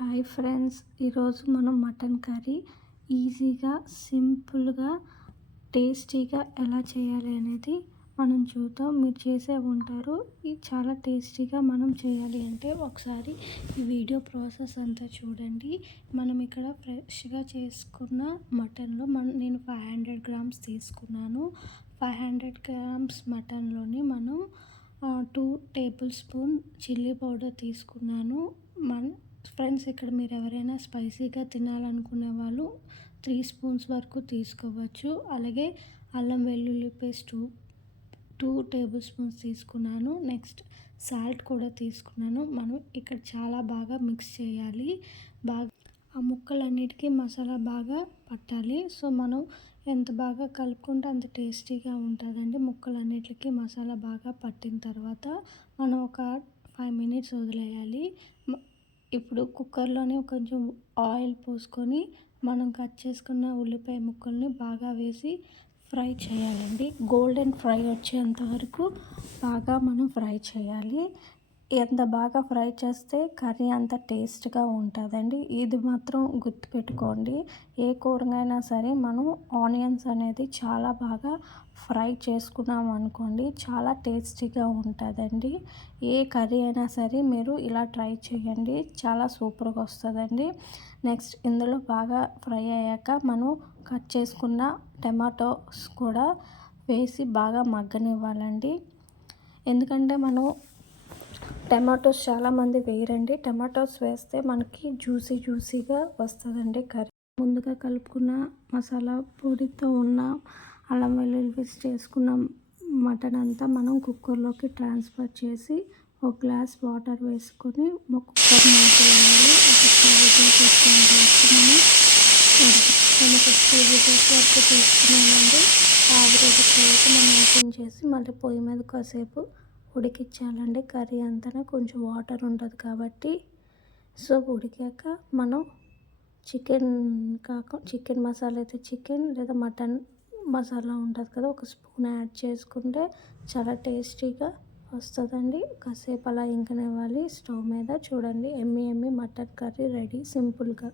Hi friends, ఈరోజు మనం mutton curry ఈజీగా, సింపుల్గా, టేస్టీగా ఎలా చేయాలి అనేది మనం చూద్దాం. మీరు చేసే ఉంటారు. ఇది చాలా టేస్టీగా మనం చేయాలి అంటే ఒకసారి ఈ వీడియో ప్రాసెస్ అంతా చూడండి. మనం ఇక్కడ ఫ్రెష్గా చేసుకున్న మటన్లో నేను 500 గ్రామ్స్ తీసుకున్నాను. 500 గ్రామ్స్ మటన్లోని మనం 2 టేబుల్ స్పూన్ చిల్లీ పౌడర్ తీసుకున్నాను. ఫ్రెండ్స్, ఇక్కడ మీరు ఎవరైనా స్పైసీగా తినాలనుకునే వాళ్ళు 3 స్పూన్స్ వరకు తీసుకోవచ్చు. అలాగే అల్లం వెల్లుల్లి పేస్ట్ 2 టేబుల్ స్పూన్స్ తీసుకున్నాను. నెక్స్ట్ సాల్ట్ కూడా తీసుకున్నాను. మనం ఇక్కడ చాలా బాగా మిక్స్ చేయాలి. ఆ ముక్కలన్నిటికీ మసాలా బాగా పట్టాలి. సో మనం ఎంత బాగా కలుపుకుంటే అంత టేస్టీగా ఉంటుందండి. ముక్కలన్నిటికీ మసాలా బాగా పట్టిన తర్వాత మనం ఒక 5 మినిట్స్ వదిలేయాలి. ఇప్పుడు కుక్కర్లోనే కొంచెం ఆయిల్ పోసుకొని మనం కట్ చేసుకున్న ఉల్లిపాయ ముక్కల్ని బాగా వేసి ఫ్రై చేయాలండి. గోల్డెన్ ఫ్రై వచ్చేంత వరకు బాగా మనం ఫ్రై చేయాలి. ఎంత బాగా ఫ్రై చేస్తే కర్రీ అంత టేస్ట్గా ఉంటుందండి. ఇది మాత్రం గుర్తుపెట్టుకోండి. ఏ కూరగాయనా సరే మనం ఆనియన్స్ అనేది చాలా బాగా ఫ్రై చేసుకున్నాం అనుకోండి, చాలా టేస్టీగా ఉంటుందండి. ఏ కర్రీ అయినా సరే మీరు ఇలా ట్రై చేయండి, చాలా సూపర్గా వస్తుందండి. నెక్స్ట్ ఇందులో బాగా ఫ్రై అయ్యాక మనం కట్ చేసుకున్న టమాటోస్ కూడా వేసి బాగా మగ్గనివ్వాలండి. ఎందుకంటే మనం టమాటోస్ చాలామంది వేయరండి. టమాటోస్ వేస్తే మనకి జ్యూసీగా వస్తుందండి కర్రీ. ముందుగా కలుపుకున్న మసాలా పొడితో ఉన్న అల్లం వెల్లుల్లి పేస్ట్ చేసుకున్న మటన్ అంతా మనం కుక్కర్లోకి ట్రాన్స్ఫర్ చేసి ఒక గ్లాస్ వాటర్ వేసుకొని కుక్కర్ మూసేయాలి. వరకు తీసుకున్నామండి. ఆవిరేజ్ తర్వాత మనం ఓపెన్ చేసి మళ్ళీ పొయ్యి మీద కాసేపు ఉడికించాలండి. కర్రీ అంతా కొంచెం వాటర్ ఉంటుంది కాబట్టి. సో ఉడికాక మనం చికెన్ మసాలా అయితే చికెన్ లేదా మటన్ మసాలా ఉంటుంది కదా, ఒక స్పూన్ యాడ్ చేసుకుంటే చాలా టేస్టీగా వస్తుందండి. కాసేపు అలా ఇంకనివ్వాలి స్టవ్ మీద. చూడండి, ఎమ్మి మటన్ కర్రీ రెడీ సింపుల్గా.